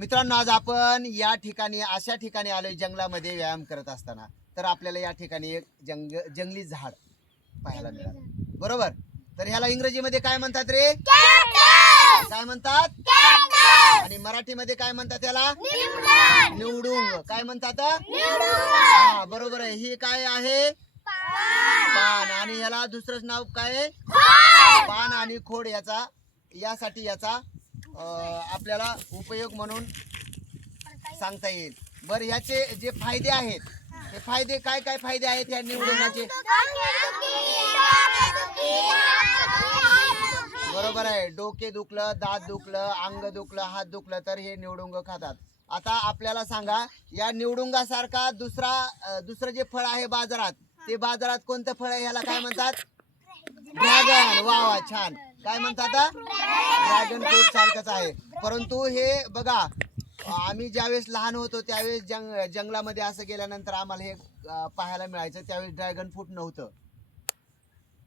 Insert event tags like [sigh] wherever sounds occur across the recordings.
मित्रांनो आज आपण या ठिकाणी अशा ठिकाणी आलोय जंगलामध्ये व्यायाम करत असताना. तर आपल्याला या ठिकाणी एक जंग जंगली झाड पाहायला मिळालं. बरोबर? तर ह्याला इंग्रजीमध्ये काय म्हणतात रे? काय म्हणतात? आणि मराठीमध्ये काय म्हणतात त्याला निवडुंग काय म्हणतात? हा बरोबर आहे. ही काय आहे? पान! आणि याला दुसरंच नाव काय पान आणि खोड याचा यासाठी याचा आपल्याला उपयोग म्हणून सांगता येईल. बरं ह्याचे जे फायदे आहेत हे फायदे काय काय फायदे आहेत ह्या निवडुंगाचे बरोबर आहे. डोके दुखलं दात दुखलं अंग दुखलं हात दुखलं तर हे निवडुंग खातात. आता आपल्याला सांगा या निवडुंगासारखा दुसरा दुसरं जे फळ आहे बाजारात ते बाजारात कोणतं फळ आहे? ह्याला काय म्हणतात? ड्रॅगन. वा वा छान. काय म्हणतात ड्रॅगन फ्रूट सारखंच आहे. परंतु हे बघा आम्ही ज्यावेळेस लहान होतो त्यावेळेस जंग जंगलामध्ये असं गेल्यानंतर आम्हाला हे पाहायला मिळायचं. त्यावेळेस ड्रॅगन फ्रूट नव्हतं.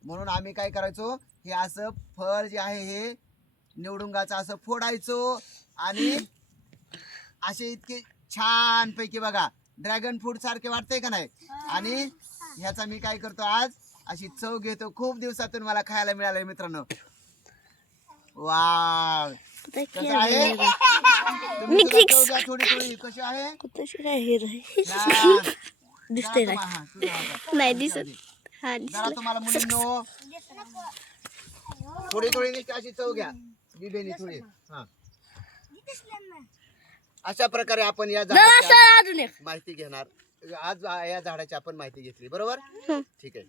म्हणून आम्ही काय करायचो हे असं फळ जे आहे हे निवडुंगाचं असं फोडायचो आणि असे इतके छान पैकी बघा ड्रॅगन फ्रूट सारखे वाटतंय का नाही? आणि ह्याचा मी काय करतो आज अशी चव घेतो. खूप दिवसातून मला खायला मिळालंय मित्रांनो. वा कसं आहे? तुम्ही थोडी थोडी कशी आहे? छान. दिसते नाही तुम्हा- हा, तुझ्या हातात. [laughs] नाही तुझ्या दिसत. हा जरा दिसलं तुम्हाला [laughs] मुलींनो थोडी थोडी नुसती अशी चव घ्या. बिबेनी थोडी. हा. अशा प्रकारे आपण या झाडाची सर अजून एक. माहिती घेणार. आज या झाडाची आपण माहिती घेतली. बरोबर? ठीक आहे.